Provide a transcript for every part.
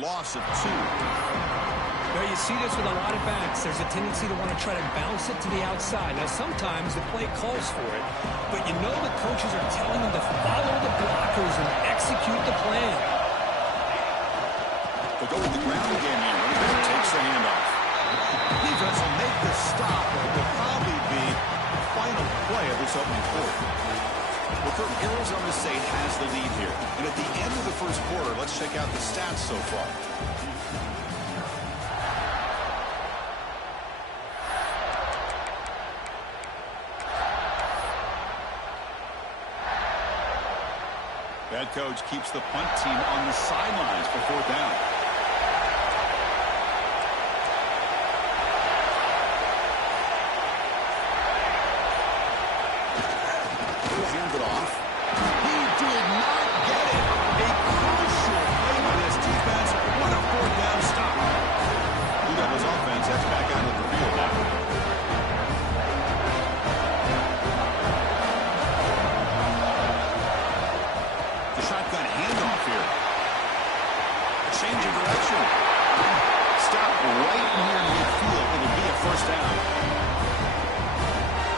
Loss of 2. Now, you see this with a lot of backs. There's a tendency to want to try to bounce it to the outside. Now, sometimes the play calls for it, but you know the coaches are telling them to follow the blockers and execute the plan. They'll go with the ground game here. Running back takes the handoff. Defense will make the stop, and it will probably be the final play of this opening quarter. Well, Kurt, Arizona State has the lead here. And at the end of the first quarter, let's check out the stats so far. Head coach keeps the punt team on the sidelines for 4th down. Hand it off. He did not get it. A crucial play by this defense. What a 4th down stop. Blue Devils offense heads back out of the field now. The shotgun handoff here. Change of direction. Stop right near midfield. It'll be a 1st down.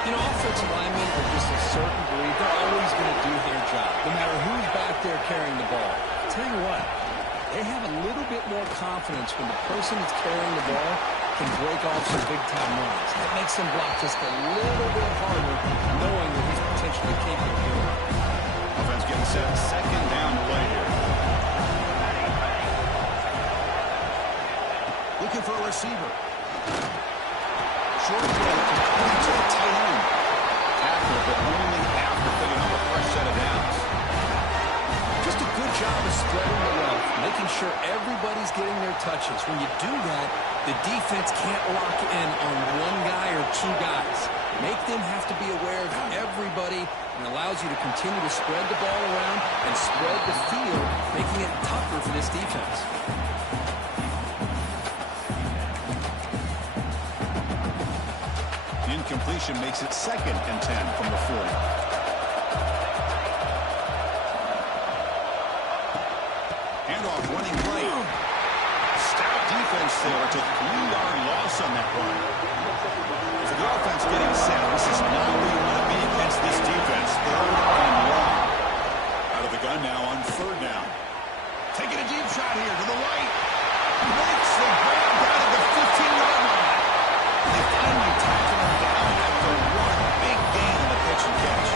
You know, offensive linemen are just a certain breed. They're always going to do their job, no matter who's back there carrying the ball. I'll tell you what, they have a little bit more confidence when the person that's carrying the ball can break off some big-time runs. That makes them block just a little bit harder, knowing that he's potentially capable of doing it. Offense getting set. 2nd down play here. Looking for a receiver. Short throw complete to the tight end. Tackle, but only after picking up a fresh set of downs. Just a good job of spreading the wealth, making sure everybody's getting their touches. When you do that, the defense can't lock in on one guy or 2 guys. Make them have to be aware of everybody, and allows you to continue to spread the ball around and spread the field, making it tougher for this defense. Incompletion makes it 2nd and 10 from the 40. Handoff running right. Stout defense there to 3-yard loss on that run. So the offense getting set. This is not where you want to be against this defense. 3rd and long. Out of the gun now on 3rd down. Taking a deep shot here to the right. Makes the grab down at the 15-yard line. They finally tackle him down after one big gain on the pitch and catch.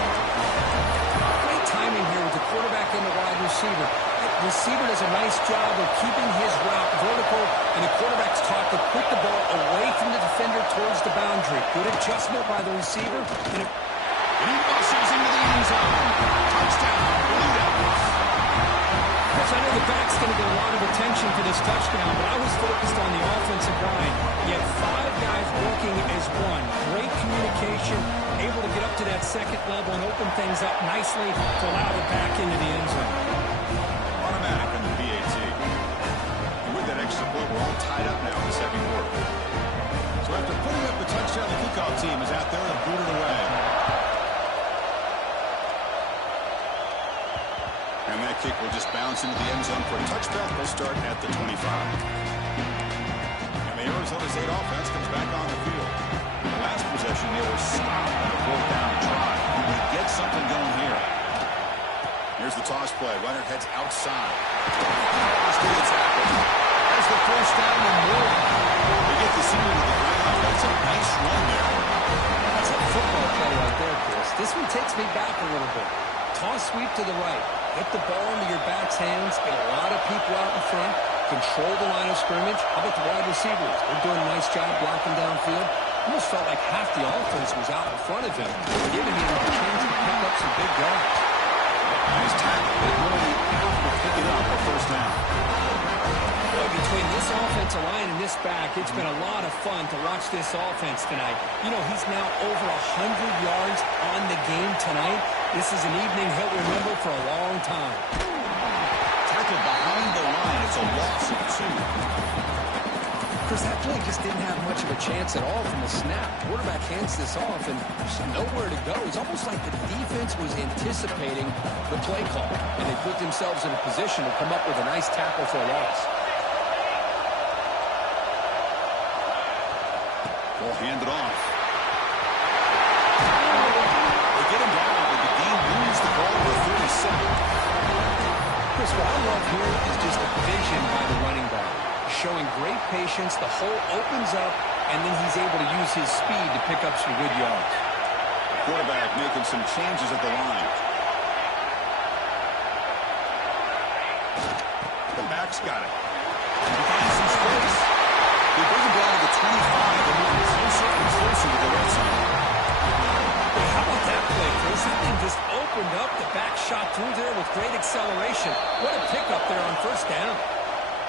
Great timing here with the quarterback and the wide receiver. The receiver does a nice job of keeping his route vertical, and the quarterback's taught to put the ball away from the defender towards the boundary. Good adjustment by the receiver. And he muscles into the end zone. Touchdown, Blue Devils. Yes, I know the back's going to get a lot of attention for this touchdown, but I was focused on the offensive line. You had 5 guys working as one. Great communication, able to get up to that 2nd level and open things up nicely to allow the back into the end zone. Automatic on the BAT. And with that extra point, we're all tied up now in the 2nd quarter. So after putting up a touchdown, the kickoff team is out there and booted away. And that kick will just bounce into the end zone for a touchback. We'll start at the 25. And the Arizona State offense comes back on the field. In the last possession, they were stopped on a 4th down try. They get something going here. Here's the toss play. Runner heads outside. Good tackle. There's the 1st down and more. They get the senior to the ground. That's a nice run there. That's a football play right there, Chris. This one takes me back a little bit. Toss sweep to the right. Get the ball into your back's hands. Get a lot of people out in front. Control the line of scrimmage. How about the wide receivers? They're doing a nice job blocking downfield. Almost felt like half the offense was out in front of him, giving him a chance to pick up some big yards. Nice tackle. They're going out to pick it up for 1st down. Boy, between this offensive line and this back, it's been a lot of fun to watch this offense tonight. You know, he's now over 100 yards on the game tonight. This is an evening he'll remember for a long time. Tackled behind the line. It's a loss of 2. Chris, that play just didn't have much of a chance at all from the snap. Quarterback hands this off, and there's nowhere to go. It's almost like the defense was anticipating the play call, and they put themselves in a position to come up with a nice tackle for a loss. Ball handed off. They get him down, but the game moves the ball to the 37. Chris, what I love here is just the vision by the running back. Showing great patience, the hole opens up, and then he's able to use his speed to pick up some good yards. Quarterback making some changes at the line. The back's got it. And he finds some space. They bring him down to the 25 and moving closer and closer to the red zone. Hey, how about that play, Chris? That thing just opened up. The back shot through there with great acceleration. What a pickup there on first down.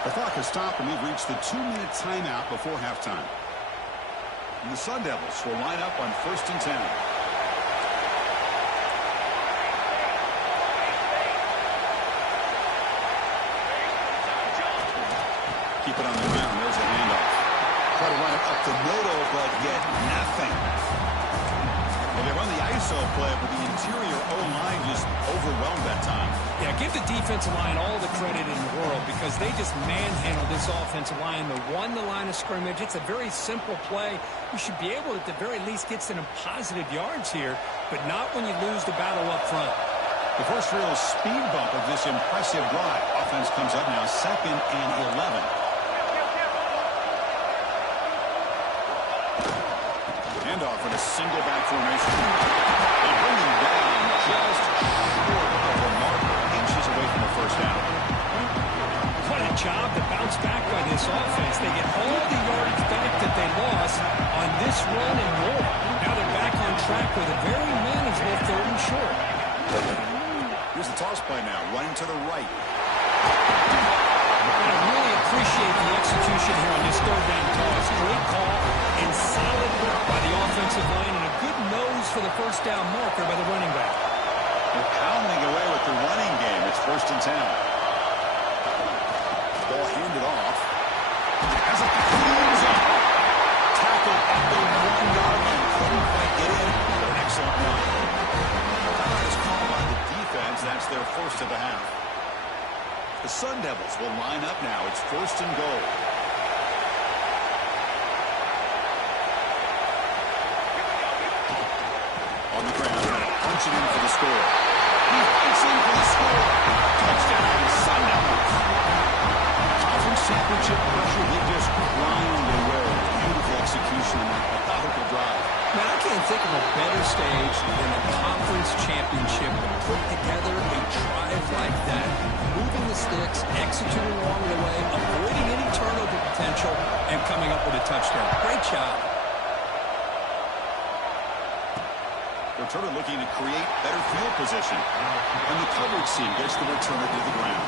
The clock has stopped, and we've reached the 2-minute timeout before halftime. And the Sun Devils will line up on 1st and 10. Keep it on the ground. There's a handoff. Try to run it up the middle, but get nothing. Well, they run the ISO play, but the interior O-line just overwhelmed that time. Yeah, give the defensive line all the credit in the world because they just manhandled this offensive line. They won the line of scrimmage. It's a very simple play. You should be able to, at the very least, get some positive yards here, but not when you lose the battle up front. The first real speed bump of this impressive drive. Offense comes up now 2nd and 11. Handoff in a single back formation. They bring him down just short of the marker, inches away from the first down. What a job to bounce back by this offense. They get all the yardage back that they lost on this run and more. Now they're back on track with a very manageable 3rd and short. Here's the toss play now, running to the right. I really appreciate the execution here on this 3rd down toss. Great call and solid work by the offensive line and a good nose for the first down marker by the running back. They're pounding away with the running game. It's 1st and 10. Ball handed off. Has it cleans up. Tackled at the 1-yard line. Couldn't quite get in. But an excellent run. Timeout is called by the defense. That's their first of the half. The Sun Devils will line up now. It's 1st and goal. On the ground, punching in for the score. He fights in for the score. Touchdown, Sun Devils. Conference championship pressure, they just grind away. Beautiful execution on that methodical drive. Man, I can't think of a better stage than the conference championship to put together a drive like that. Moving the sticks, executing along the way, avoiding any turnover potential, and coming up with a touchdown. Great job. The returner looking to create better field position. And the coverage team gets the returner to the ground.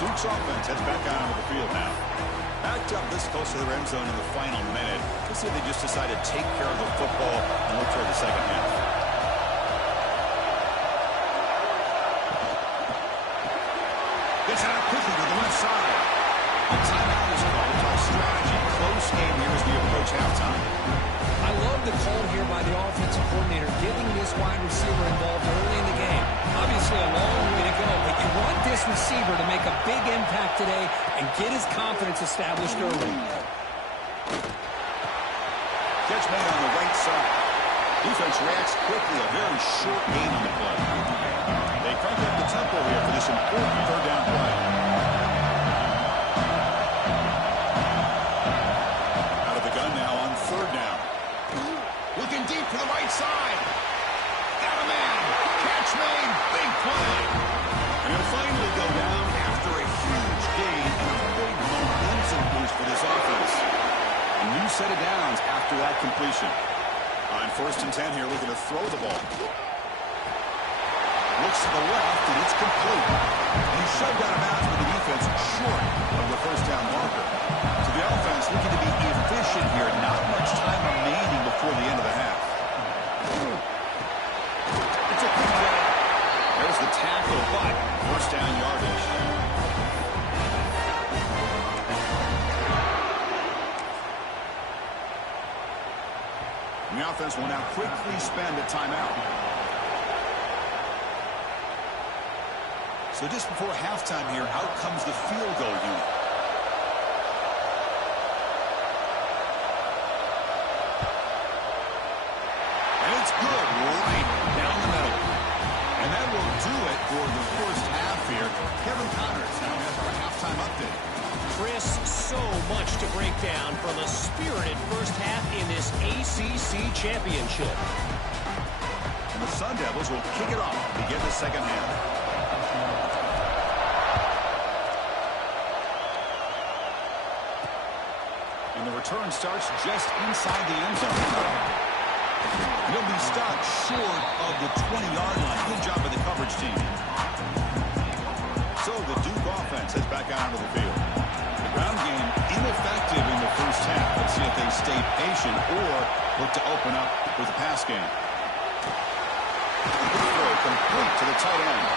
Duke's offense heads back out onto the field now. Backed up this close to the end zone in the final minute. Let's see if they just decide to take care of the football and look toward the second half. Gets out quickly to the left side. A timeout is called to talk strategy. Close game here as we approach halftime. I love the call here by the offensive coordinator, getting this wide receiver involved early in the game. Obviously a long way to go, but you want this receiver to make a big impact today and get his confidence established early. Catch made on the right side. Defense reacts quickly, a very short gain on the play. They crank up the tempo here for this important 3rd down play. Out of the gun now on 3rd down. Looking deep to the right side. Got a man. Catch made. Big play. And he'll finally go down after a huge gain and a big momentum boost for this offense. A new set of downs after that completion. On 1st and 10 here, looking to throw the ball. Looks to the left, and it's complete. And he's shoved out of bounds with the defense short of the first down marker. So the offense looking to be efficient here. Not much time remaining before the end of the half. It's a quick down. There's the tackle, but first down yardage. And the offense will now quickly spend a timeout. So just before halftime here, out comes the field goal unit. Connors now has our halftime update. Chris, so much to break down from a spirited first half in this ACC championship. And the Sun Devils will kick it off to begin the second half. And the return starts just inside the end zone. He'll be stopped short of the 20-yard line. Good job by the coverage team. So the Duke offense heads back out onto the field. The ground game ineffective in the first half. Let's see if they stay patient or look to open up with a pass game. Throw complete to the tight end.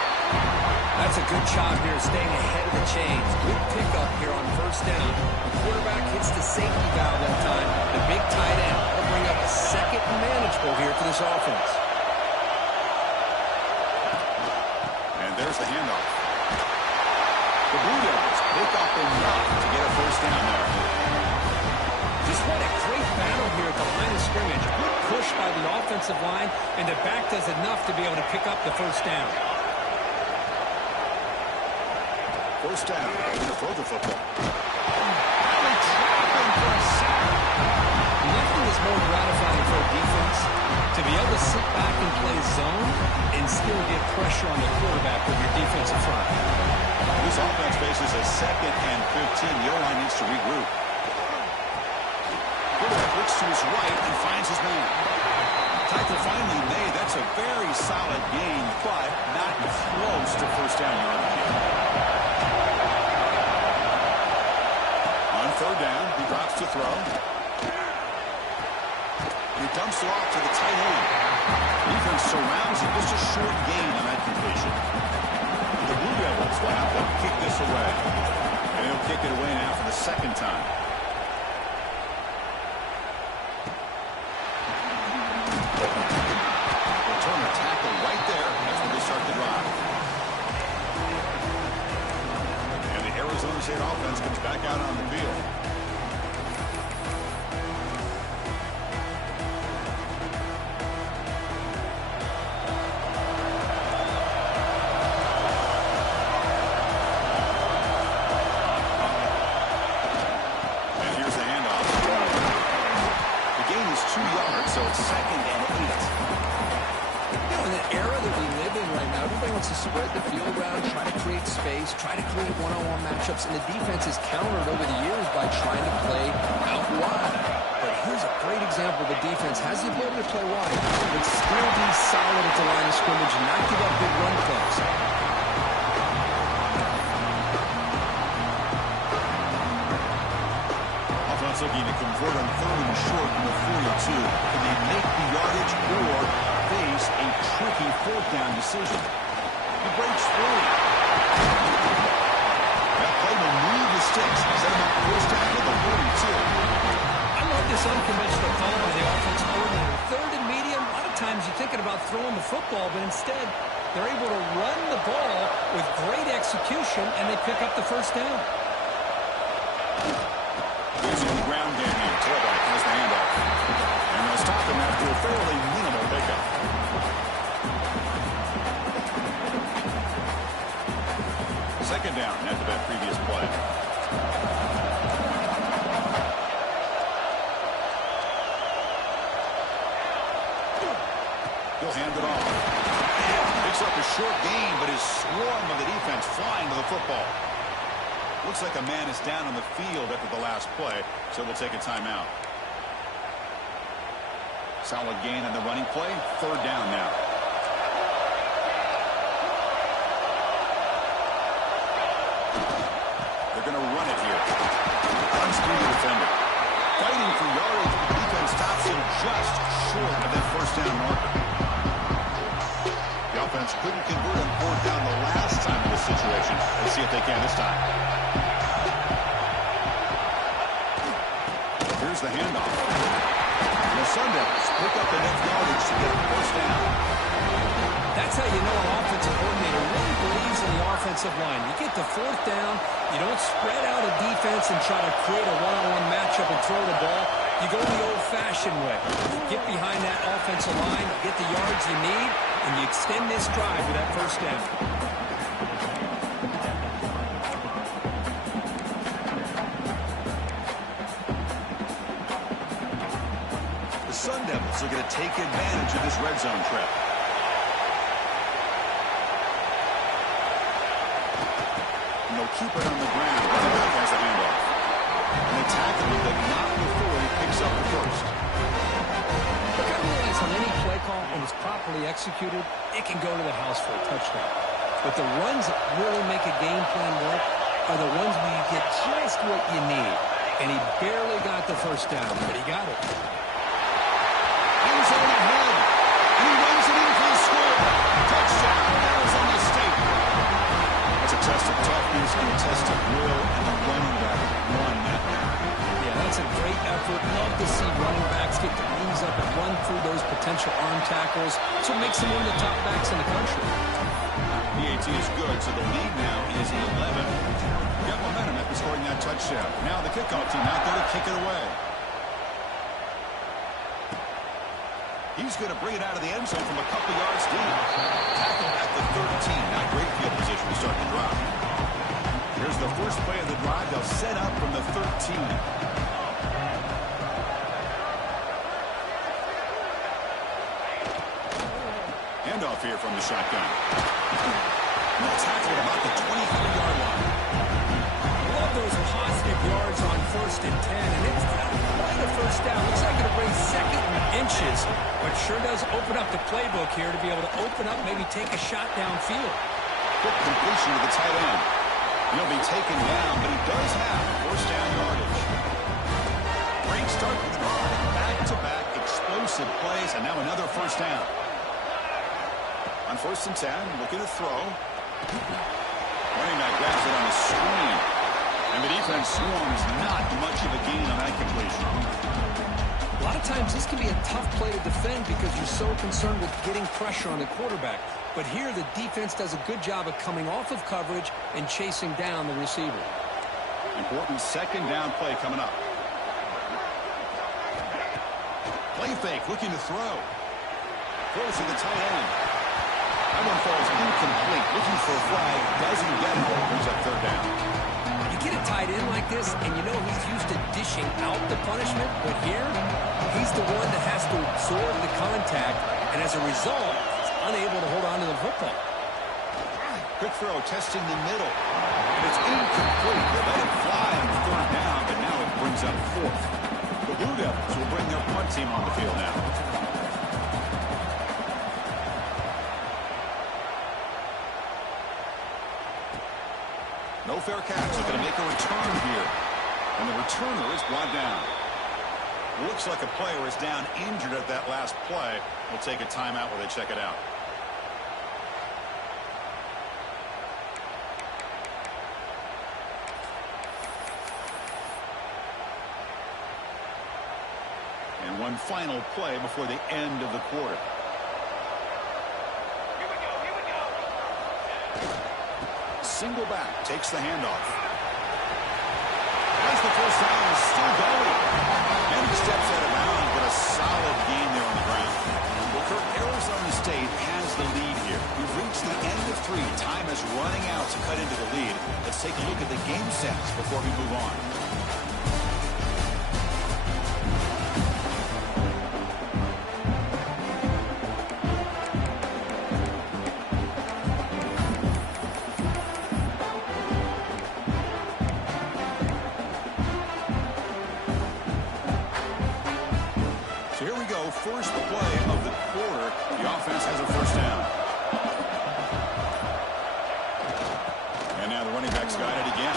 That's a good job here, staying ahead of the chains. Good pickup here on first down. The quarterback hits the safety valve that time. The big tight end will bring up a second and manageable here for this offense. And there's the handoff. The Blue Devils pick up enough to get a first down there. Just what a great battle here at the line of scrimmage. Good push by the offensive line, and the back does enough to be able to pick up the first down. First down, going to throw the football. Alley trapping for a sack. Nothing is more gratifying for a defense to be able to sit back and play zone and still get pressure on the quarterback with your defensive front. This offense faces a 2nd and 15. The O-line needs to regroup. Quarterback looks to his right and finds his man. Tackle finally made. That's a very solid gain, but not close to first down yardage. On third down, he drops to throw. He dumps it off to the tight end. Defense surrounds him. Just a short gain on that completion. The Blue Devils will have to kick this away. And he'll kick it away now for the second time. Return a tackle right there. That's where they start the drive. And the Arizona State offense comes back out on the field. So it's 2nd and 8. In the era that we live in right now, everybody wants to spread the field around, try to create space, try to create one-on-one matchups, and the defense is countered over the years by trying to play out wide. But here's a great example. The defense has the ability to play wide, but still be solid at the line of scrimmage and not give up big run plays. Looking to convert on 3rd and short from the 42. Can they make the yardage or face a tricky 4th down decision? He breaks free. That play will move the sticks. Set him up first down at the 42. I love this unconventional call by the offensive coordinator. 3rd and medium, a lot of times you're thinking about throwing the football, but instead they're able to run the ball with great execution, and they pick up the first down. Using the ground game here. Tailback has the handoff. And they'll stop him after a fairly minimal pickup. Second down after that previous play. He'll hand it off. Picks up a short gain, but is swarmed by the defense flying to the football. Looks like a man is down on the field after the last play, so we'll take a timeout. Solid gain on the running play. 3rd down now. They're going to run it here. Runs through the defender. Fighting for yardage, but the defense stops him just short of that first down marker. The offense couldn't convert on 4th down the last time in this situation. Let's see if they can this time. Here's the handoff. The Sun Devils pick up enough yardage to get the first down. That's how you know an offensive coordinator really believes in the offensive line. You get the 4th down, you don't spread out a defense and try to create a one-on-one matchup and throw the ball. You go the old-fashioned way. Get behind that offensive line, get the yards you need, and you extend this drive with that first down. Sun Devils are going to take advantage of this red zone trap. And they'll keep it on the ground. The back has the handoff. And they tackle him, but not before he picks up the first. Look, I realize on any play call, when it's properly executed, it can go to the house for a touchdown. But the runs that really make a game plan work are the ones where you get just what you need. And he barely got the first down, but he got it. End zone ahead. And he runs it in for the score. Touchdown, Arizona State. That's a test of toughness and a test of will, and the running back won that battle. Yeah, that's a great effort. Love to see running backs get their knees up and run through those potential arm tackles. So it makes him one of the top backs in the country. The AT is good, so the lead now is 11. Got momentum after scoring that touchdown. Now the kickoff team out there to kick it away. He's going to bring it out of the end zone from a couple yards deep. Tackle at the 13. Not great field position to start the drive. Here's the first play of the drive. They'll set up from the 13. Handoff here from the shotgun. No tackle at about the 23-yard line. Love those positive yards on 1st and 10, and it's not quite a first down. Looks like it'll bring 2nd and inches, but sure does open up the playbook here to be able to open up, maybe take a shot downfield. Quick completion to the tight end. He'll be taken down, but he does have first down yardage. Great start to the drive. Back-to-back explosive plays, and now another first down. On 1st and 10, looking to throw. Running back grabs it on the screen. And the defense swarms, not much of a gain on that completion. A lot of times this can be a tough play to defend because you're so concerned with getting pressure on the quarterback. But here the defense does a good job of coming off of coverage and chasing down the receiver. Important 2nd down play coming up. Play fake, looking to throw. Throws to the tight end. That one falls incomplete. Looking for a flag. Doesn't get it. Brings up 3rd down. You get a tight end like this, and you know he's used to dishing out the punishment. But here, he's the one that has to absorb the contact. And as a result, he's unable to hold on to the football. Quick throw, testing the middle. And it's incomplete. They let it fly on 3rd down, but now it brings up 4th. The Blue Devils will bring their punt team on the field now. No fair catch. They're going to make a return here. And the returner is brought down. Looks like a player is down injured at that last play. We'll take a timeout while they check it out. And one final play before the end of the quarter. Single back, takes the handoff. As the first down is still going. And he steps out of bounds, but a solid gain there on the ground. Well, Kirk, Arizona State has the lead here. We've reached the end of 3. Time is running out to cut into the lead. Let's take a look at the game stats before we move on. First play of the quarter. The offense has a first down. And now the running back's got it again.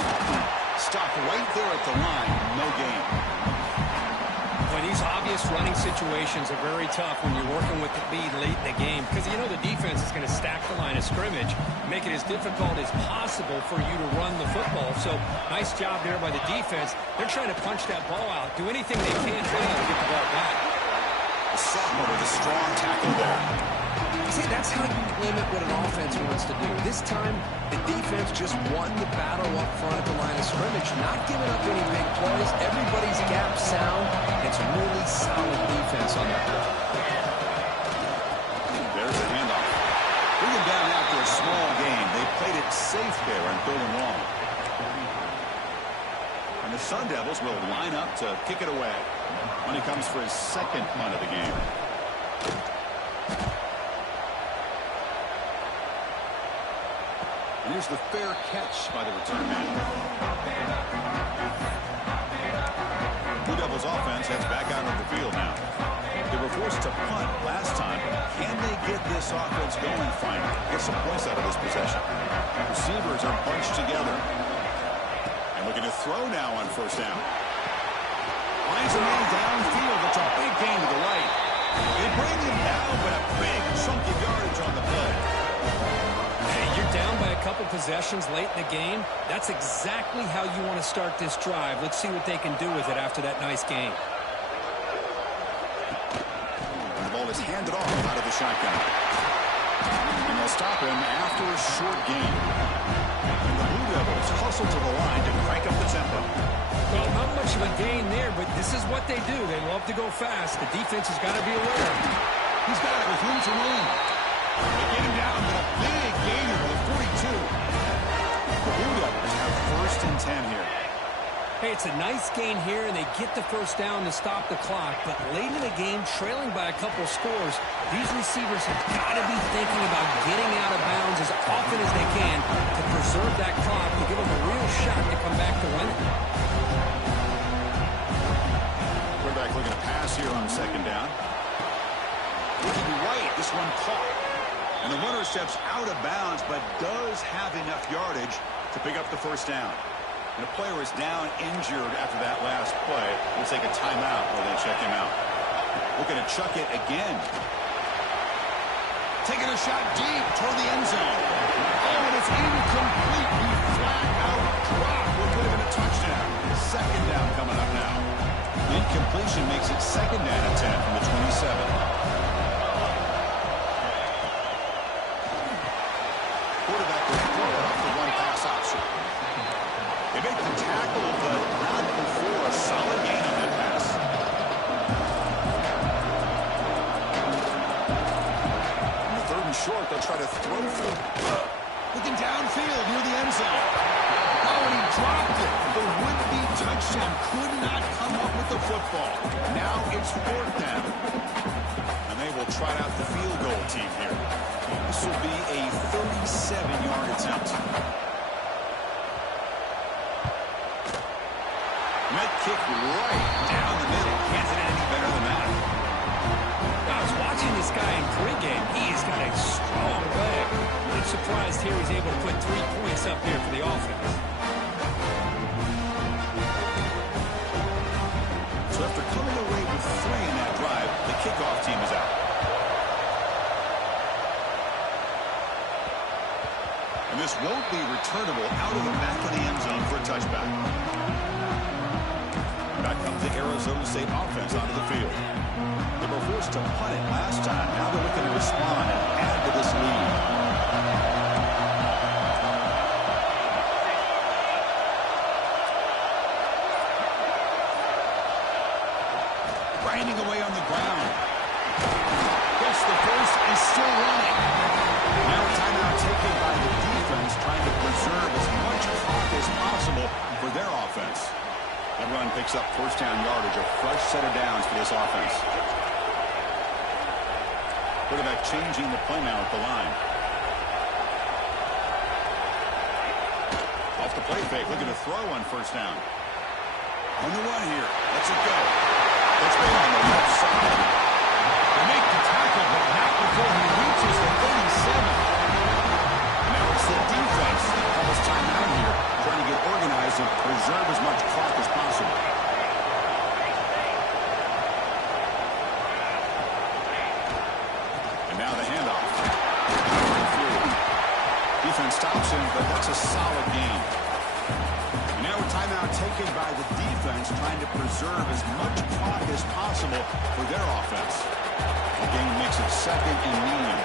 Stopped right there at the line. No gain. Well, these obvious running situations are very tough when you're working with the lead late in the game because you know the defense is going to stack the line of scrimmage, make it as difficult as possible for you to run the football. So nice job there by the defense. They're trying to punch that ball out, do anything they can to get the ball back. The sophomore with a strong tackle there. See, that's how you limit what an offense wants to do. This time, the defense just won the battle up front at the line of scrimmage, not giving up any big plays. Everybody's gap sound. It's really solid defense on that play. There's a handoff. Bring him down after a small gain. They played it safe there on 3rd and long. And the Sun Devils will line up to kick it away when he comes for his second punt of the game. And here's the fair catch by the return man. Blue Devils offense heads back out on the field now. They were forced to punt last time. Can they get this offense going finally? Get some points out of this possession. Receivers are bunched together. And looking to throw now on first down. Finds a man downfield. That's a big gain to the right. They bring him down, but a big chunk of yardage on the play. Hey, you're down by a couple possessions late in the game. That's exactly how you want to start this drive. Let's see what they can do with it after that nice game. And the ball is handed off out of the shotgun. And they'll stop him after a short gain. And the Blue Devils hustle to the line to crank up the tempo. Well, not much of a gain there, but this is what they do. They love to go fast. The defense has got to be aware. He's got it with room to room. They get him down, but a big gainer to the 42. The Blue Devils have first and 10 here. Hey, it's a nice gain here, and they get the first down to stop the clock. But late in the game, trailing by a couple scores, these receivers have got to be thinking about getting out of bounds as often as they can to preserve that clock, to give them a real shot to come back to win it. Quarterback looking to pass here on second down. Looking right, this one caught. And the runner steps out of bounds, but does have enough yardage to pick up the first down. And the player is down injured after that last play. We'll take a timeout while they check him out. Looking to chuck it again. Taking a shot deep toward the end zone. Oh, and it's incomplete. He flat out dropped what could have been a touchdown. Second down coming up now. The incompletion makes it second down and 10 from the 27. Quarterback will throw it off the one pass option. They make the tackle, but not before a solid gain on that pass. On the third and short, they'll try to throw for it. Looking downfield near the end zone. Oh, and he dropped it. The would-be touchdown could not come up with the football. Now it's fourth down. And they will try out the field goal team here. This will be a 37-yard attempt. Met kick right down the middle. Can't hit it any better than that. I was watching this guy in pregame. He's got a strong leg. I'm surprised here he's able to put 3 points up here for the offense. So after coming away with 3 in that drive, the kickoff team is out. And this won't be returnable out of the back of the end zone for a touchback. Back comes the Arizona State offense onto the field. They were forced to punt it last time. Now they're looking to respond and add to this lead. Grinding away on the ground. Gets the first and still running. Now a timeout taken by the defense, trying to preserve as much clock as possible for their offense. That run picks up first down yardage, a fresh set of downs for this offense. Quarterback changing the play now at the line. Off the play fake, looking to throw on first down. On the run here, lets it go. That's made on the left side. They make the tackle, but not before he reaches the 37. Now it's the defense that calls timeout here, trying to get organized and preserve as much clock as possible. And now the handoff. Defense stops him, but that's a solid gain. And now a timeout taken by the defense, trying to preserve as much clock as possible for their offense. The game makes it second and medium.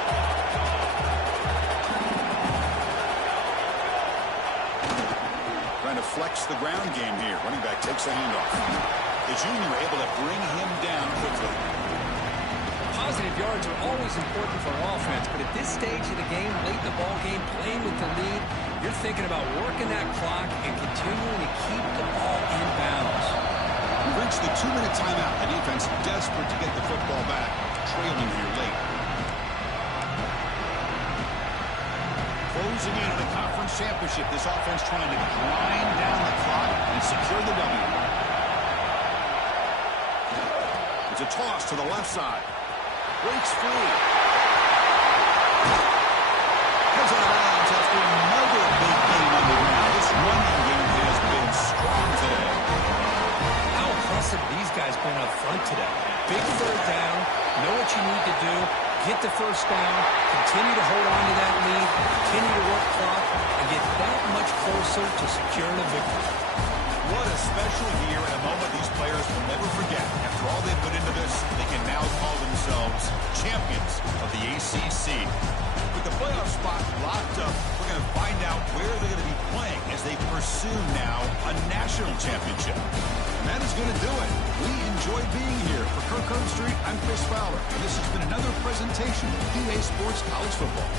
Trying to flex the ground game here. Running back takes the handoff. The junior able to bring him down quickly. Positive yards are always important for an offense, but at this stage of the game, late in the ball game, playing with the lead, you're thinking about working that clock and continuing to keep the ball in bounds. We've reached the 2-minute timeout. The defense desperate to get the football back, trailing here late. Closing in on a conference championship, this offense trying to grind down the clock and secure the W. It's a toss to the left side. Breaks free. Heads out of bounds after another big game on the ground. This running game has been strong today. How impressive these guys been up front today. Big third down, know what you need to do, get the first down, continue to hold on to that lead, continue to work clock, and get that much closer to securing a victory. What a special year and a moment these players will never forget. After all they put into this, they can now call themselves champions of the ACC. With the playoff spot locked up, we're going to find out where they're going to be playing as they pursue now a national championship. And that is going to do it. We enjoy being here. For Kirk Street, I'm Chris Fowler, and this has been another presentation of EA Sports College Football.